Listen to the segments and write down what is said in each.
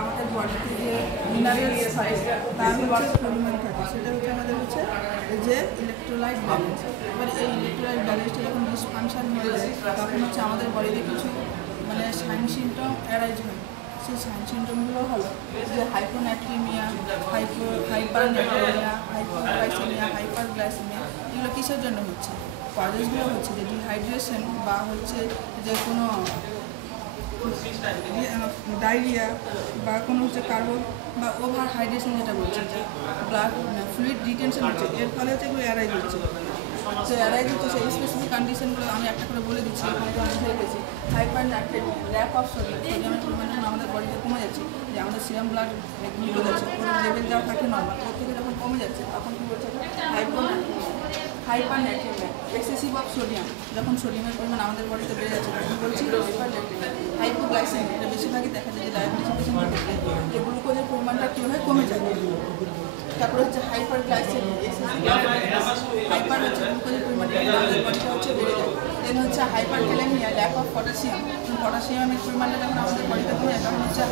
আমাদের বডিতে যে মিনারেলস থাকে তার হচ্ছে পরিমাণ থাকে, সেটা হচ্ছে আমাদের হচ্ছে যে ইলেকট্রোলাইট ব্যালেন্স। এবার এই ইলেকট্রোলাইট ব্যালেন্সটা যখন ডিসফাংশন হয়ে যায় তখন হচ্ছে আমাদের বডিতে কিছু মানে সাইন সিমটম অ্যারাইজ হয়। সেই সাইন সিমটমগুলো হলো যে হাইপোন্যাট্রিমিয়া, হাইপারন্যাট্রিমিয়া, হাইপোগ্লাইসেমিয়া, হাইপারগ্লাইসেমিয়া। এগুলো কিসের জন্য হচ্ছে? কজেসগুলো হচ্ছে যে ডিহাইড্রেশন বা হচ্ছে যে কোনো ডায়রিয়া বা কোনো হচ্ছে কার্বন বা ওভার হাইড্রেশন, যেটা বলছে যে ব্লাড ফ্লুইড ডিটেনশন হচ্ছে, এর ফলে হচ্ছে এগুলো অ্যারাইজ হচ্ছে। তো অ্যারাইজ হচ্ছে সেই স্পেসিফিক কন্ডিশনগুলো আমি একটা করে বলে দিচ্ছি, এখানে যে আমি হয়ে গেছি হাইপারন্যাট্রিমিয়া, ল্যাক অফ সোডিয়াম, সোডিয়ামের পরিমাণ যখন আমাদের বডিতে কমে যাচ্ছে, যে আমাদের সিরাম ব্লাড গ্লুকোজ আছে ওর লেভেল যাওয়া থাকে নর্মাল, ওর থেকে যখন কমে যাচ্ছে তখন কী বলছে হাইপারন্যাট্রিমিয়া, এক্সেসিভ অফ সোডিয়াম, যখন সোডিয়ামের পরিমাণ আমাদের বডিতে বেড়ে যাচ্ছে তখন বলছি হাইপারন্যাট্রিমিয়া। হাইপোগ্লাইসেমিয়া, এটা বেশিরভাগই দেখা যায় যে ডায়াবেটিস পেশেন্টের ক্ষেত্রে যে গ্লুকোজের পরিমাণটা কী হয়, কমে যায়। তারপরে হচ্ছে হাইপারগ্লাইসেমিয়া, হাইপার হচ্ছে গ্লুকোজের পরিমাণটা আমাদের বডিতে হচ্ছে বেড়ে যায়। দেন হচ্ছে হাইপারক্যালেমিয়া, ল্যাক অফ পটাশিয়াম, পটাশিয়ামের পরিমাণটা যখন আমাদের বডিতে কমে যায় তখন হচ্ছে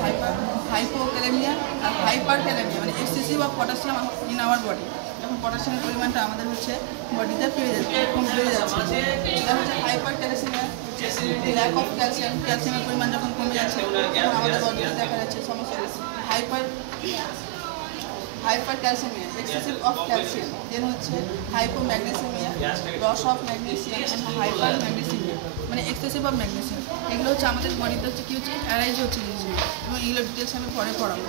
হাইপোক্যালেমিয়া আর হাইপারক্যালেমিয়া, মানে excessive of potassium in our body. যখন পটাশিয়ামের পরিমাণটা আমাদের হচ্ছে বডিতে বেড়ে যাচ্ছে, বেড়ে যাচ্ছে, এটা হচ্ছে হাইপারক্যালসিমিয়া, ল্যাক অফ ক্যালসিয়াম, ক্যালসিয়ামের পরিমাণ যখন কমে যাচ্ছে তখন আমাদের বডিতে দেখা যাচ্ছে সমস্যা। Hypercalcemia, excessive of calcium. Then হচ্ছে hypomagnesemia, loss of magnesium and hypermagnesemia, মানে এক্সেসিভ অফ ম্যাগনেসিয়াম। এগুলো হচ্ছে আমাদের বডিতে হচ্ছে কী হচ্ছে, অ্যারাইজ হচ্ছে জিনিসগুলো, এবং এগুলো ডিটেলস আমি পরে পড়াবো।